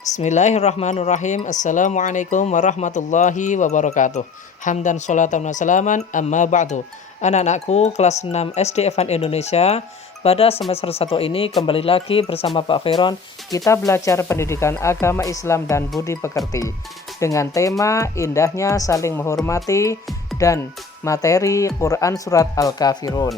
Bismillahirrahmanirrahim. Assalamualaikum warahmatullahi wabarakatuh. Hamdan sholatan wa salaman amma ba'du. Anak-anakku kelas 6 SD Evan Indonesia, pada semester 1 ini kembali lagi bersama Pak Khairon. Kita belajar pendidikan agama Islam dan budi pekerti dengan tema indahnya saling menghormati dan materi Quran Surat Al-Kafirun.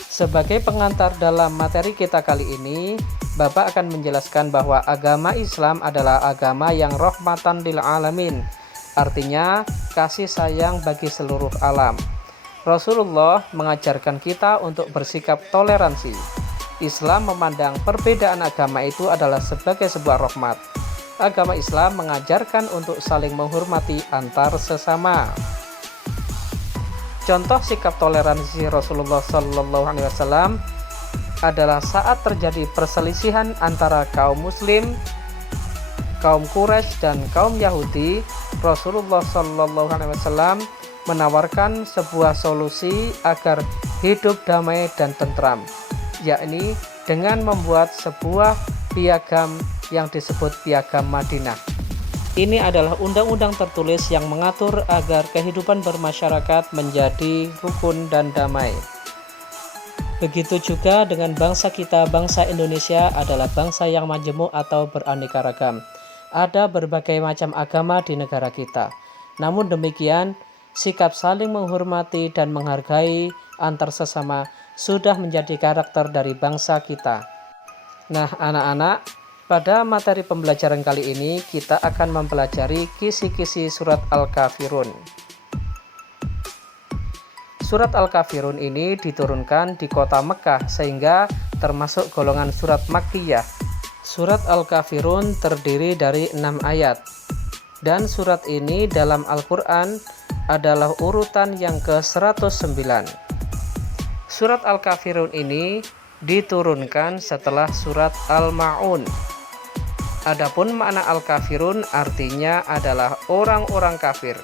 Sebagai pengantar dalam materi kita kali ini, Bapak akan menjelaskan bahwa agama Islam adalah agama yang rahmatan lil alamin, artinya kasih sayang bagi seluruh alam. Rasulullah mengajarkan kita untuk bersikap toleransi. Islam memandang perbedaan agama itu adalah sebagai sebuah rahmat. Agama Islam mengajarkan untuk saling menghormati antar sesama. Contoh sikap toleransi Rasulullah SAW adalah saat terjadi perselisihan antara kaum Muslim, kaum Quraisy dan kaum Yahudi. Rasulullah SAW menawarkan sebuah solusi agar hidup damai dan tentram, yakni dengan membuat sebuah piagam yang disebut Piagam Madinah. Ini adalah undang-undang tertulis yang mengatur agar kehidupan bermasyarakat menjadi rukun dan damai. Begitu juga dengan bangsa kita, bangsa Indonesia adalah bangsa yang majemuk atau beraneka ragam. Ada berbagai macam agama di negara kita. Namun demikian, sikap saling menghormati dan menghargai antar sesama sudah menjadi karakter dari bangsa kita. Nah, anak-anak, pada materi pembelajaran kali ini kita akan mempelajari kisi-kisi surat Al-Kafirun. Surat Al-Kafirun ini diturunkan di kota Mekah sehingga termasuk golongan surat Makkiyah. Surat Al-Kafirun terdiri dari 6 ayat. Dan surat ini dalam Al-Quran adalah urutan yang ke-109. Surat Al-Kafirun ini diturunkan setelah surat Al-Ma'un. Adapun makna Al-Kafirun artinya adalah orang-orang kafir.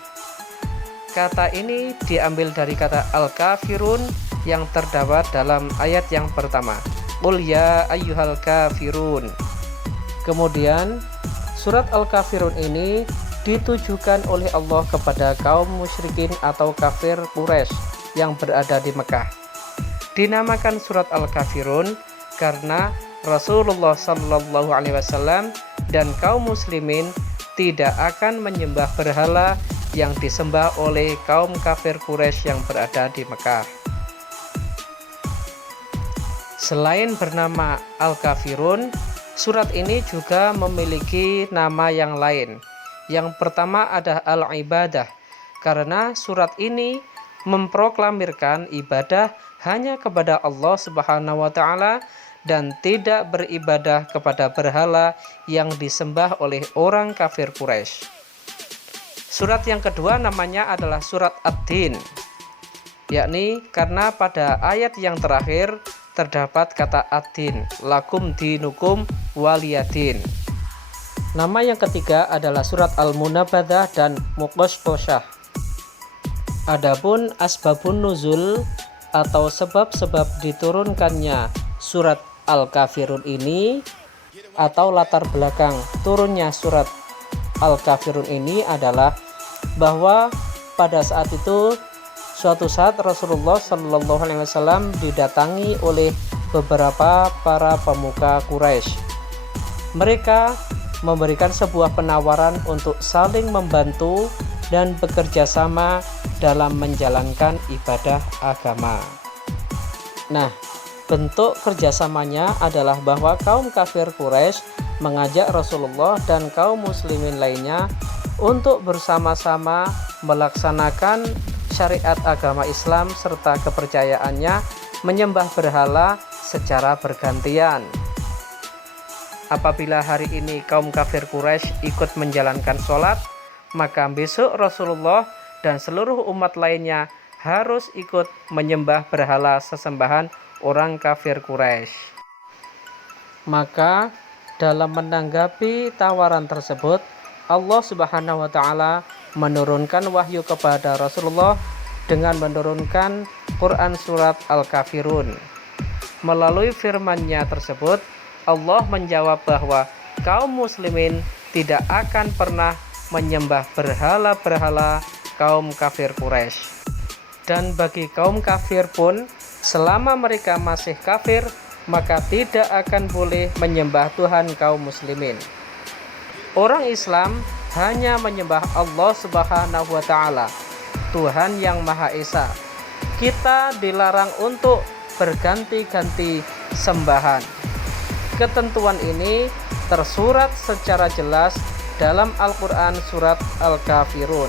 Kata ini diambil dari kata Al-Kafirun yang terdapat dalam ayat yang pertama, Qul ya ayyuhal kafirun. Kemudian surat Al-Kafirun ini ditujukan oleh Allah kepada kaum musyrikin atau kafir Quraisy yang berada di Mekah. Dinamakan surat Al-Kafirun karena Rasulullah SAW dan kaum muslimin tidak akan menyembah berhala yang disembah oleh kaum kafir Quraisy yang berada di Mekah. Selain bernama Al-Kafirun, surat ini juga memiliki nama yang lain. Yang pertama ada Al-Ibadah, karena surat ini memproklamirkan ibadah hanya kepada Allah Subhanahu wa Ta'ala dan tidak beribadah kepada berhala yang disembah oleh orang kafir Quraisy. Surat yang kedua namanya adalah surat Ad-Din, yakni karena pada ayat yang terakhir terdapat kata Ad-Din, lakum dinukum waliyadin. Nama yang ketiga adalah surat Al-Munabadah dan Muqashqashah. Adapun asbabun nuzul atau sebab-sebab diturunkannya surat Al-Kafirun ini atau latar belakang turunnya surat Al-Kafirun ini adalah bahwa pada saat itu suatu saat Rasulullah SAW didatangi oleh beberapa para pemuka Quraisy. Mereka memberikan sebuah penawaran untuk saling membantu dan bekerja sama dalam menjalankan ibadah agama. Nah, bentuk kerjasamanya adalah bahwa kaum kafir Quraisy mengajak Rasulullah dan kaum muslimin lainnya untuk bersama-sama melaksanakan syariat agama Islam serta kepercayaannya menyembah berhala secara bergantian. Apabila hari ini kaum kafir Quraisy ikut menjalankan sholat, maka besok Rasulullah dan seluruh umat lainnya harus ikut menyembah berhala sesembahan orang kafir Quraisy. Maka dalam menanggapi tawaran tersebut, Allah Subhanahu wa Ta'ala menurunkan wahyu kepada Rasulullah dengan menurunkan Quran surat Al-Kafirun. Melalui firman-Nya tersebut, Allah menjawab bahwa kaum muslimin tidak akan pernah menyembah berhala-berhala kaum kafir Quraisy. Dan bagi kaum kafir pun, selama mereka masih kafir, maka tidak akan boleh menyembah Tuhan kaum muslimin. Orang Islam hanya menyembah Allah Subhanahu wa Ta'ala, Tuhan yang Maha Esa. Kita dilarang untuk berganti-ganti sembahan. Ketentuan ini tersurat secara jelas dalam Al-Quran surat Al-Kafirun.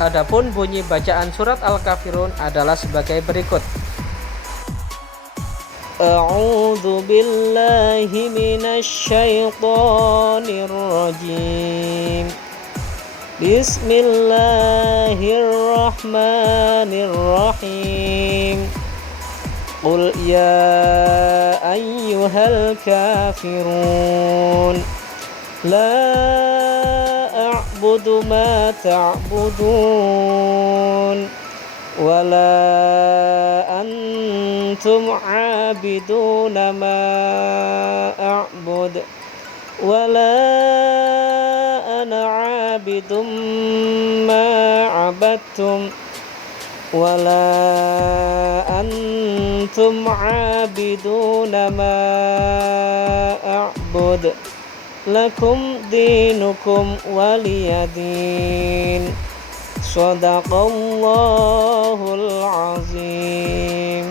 Adapun bunyi bacaan surat Al-Kafirun adalah sebagai berikut. A'udzu billahi minasy syaithanir rajim. Bismillahirrahmanirrahim. Qul ya ayyuhal kafirun la a'budu ma ta'budun wala antum 'abiduna ma a'bud wala ana 'abidum ma 'abadtum wala antum 'abiduna ma a'bud lakum dinukum waliyadin. Shadaqallahul azim.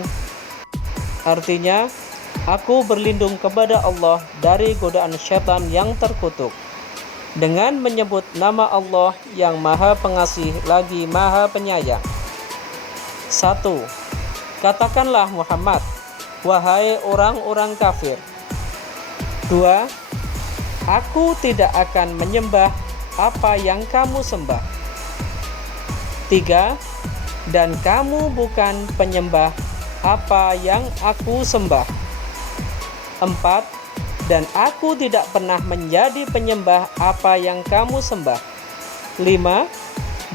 Artinya, aku berlindung kepada Allah dari godaan syaitan yang terkutuk dengan menyebut nama Allah yang Maha Pengasih lagi Maha Penyayang. 1. Katakanlah Muhammad, wahai orang-orang kafir. 2. Aku tidak akan menyembah apa yang kamu sembah. 3. Dan kamu bukan penyembah apa yang aku sembah. 4. Dan aku tidak pernah menjadi penyembah apa yang kamu sembah. 5.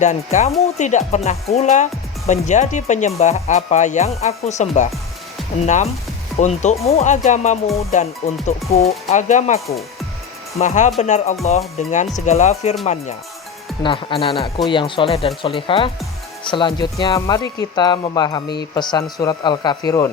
Dan kamu tidak pernah pula menjadi penyembah apa yang aku sembah. 6. Untukmu agamamu dan untukku agamaku. Maha benar Allah dengan segala firman-Nya. Nah, anak-anakku yang soleh dan solihah, selanjutnya mari kita memahami pesan surat Al-Kafirun.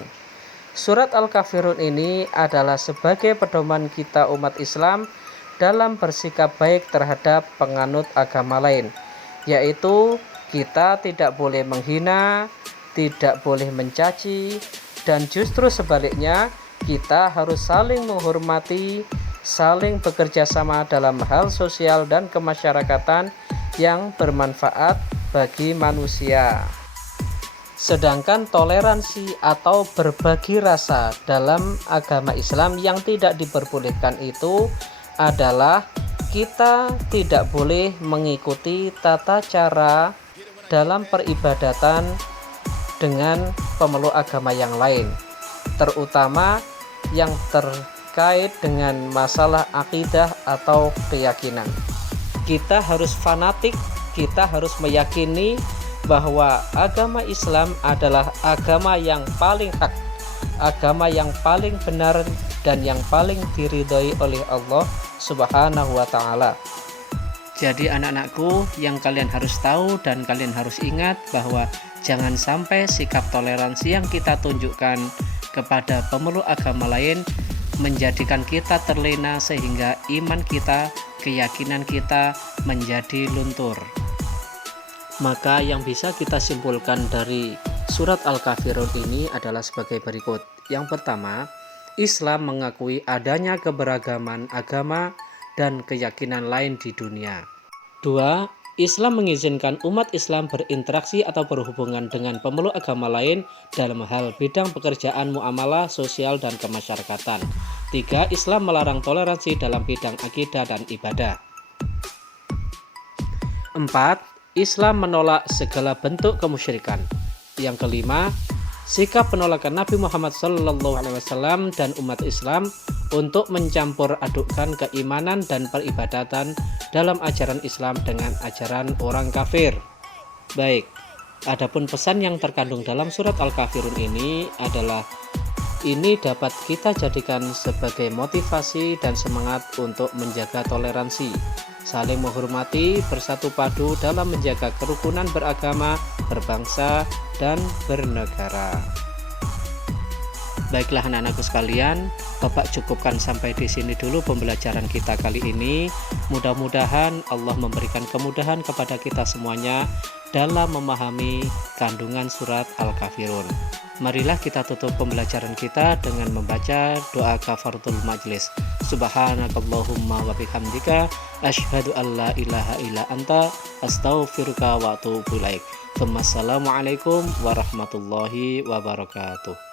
Surat Al-Kafirun ini adalah sebagai pedoman kita umat Islam dalam bersikap baik terhadap penganut agama lain, yaitu kita tidak boleh menghina, tidak boleh mencaci, dan justru sebaliknya kita harus saling menghormati, saling bekerja sama dalam hal sosial dan kemasyarakatan yang bermanfaat bagi manusia. Sedangkan toleransi atau berbagi rasa dalam agama Islam yang tidak diperbolehkan itu adalah kita tidak boleh mengikuti tata cara dalam peribadatan dengan pemeluk agama yang lain, terutama yang terkait dengan masalah akidah atau keyakinan. Kita harus fanatik, kita harus meyakini bahwa agama Islam adalah agama yang paling hak, agama yang paling benar dan yang paling diridhoi oleh Allah Subhanahu wa Ta'ala. Jadi anak-anakku, yang kalian harus tahu dan kalian harus ingat bahwa jangan sampai sikap toleransi yang kita tunjukkan kepada pemeluk agama lain menjadikan kita terlena sehingga iman kita, keyakinan kita menjadi luntur. Maka yang bisa kita simpulkan dari surat Al-Kafirun ini adalah sebagai berikut. Yang pertama, Islam mengakui adanya keberagaman agama dan keyakinan lain di dunia. 2. Islam mengizinkan umat Islam berinteraksi atau berhubungan dengan pemeluk agama lain dalam hal bidang pekerjaan, muamalah, sosial, dan kemasyarakatan. 3. Islam melarang toleransi dalam bidang akidah dan ibadah. 4. Islam menolak segala bentuk kemusyrikan. Yang kelima, sikap penolakan Nabi Muhammad SAW dan umat Islam untuk mencampur adukkan keimanan dan peribadatan dalam ajaran Islam dengan ajaran orang kafir. Baik, adapun pesan yang terkandung dalam surat Al-Kafirun ini adalah Ini dapat kita jadikan sebagai motivasi dan semangat untuk menjaga toleransi, saling menghormati, bersatu padu dalam menjaga kerukunan beragama, berbangsa, dan bernegara. Baiklah anak-anakku sekalian, Bapak cukupkan sampai di sini dulu pembelajaran kita kali ini. Mudah-mudahan Allah memberikan kemudahan kepada kita semuanya dalam memahami kandungan surat Al-Kafirun. Marilah kita tutup pembelajaran kita dengan membaca doa kafaratul majlis. Subhanakallahumma wa bihamdika asyhadu an la ilaha illa anta astaghfiruka wa atubu ilaik. Wassalamualaikum warahmatullahi wabarakatuh.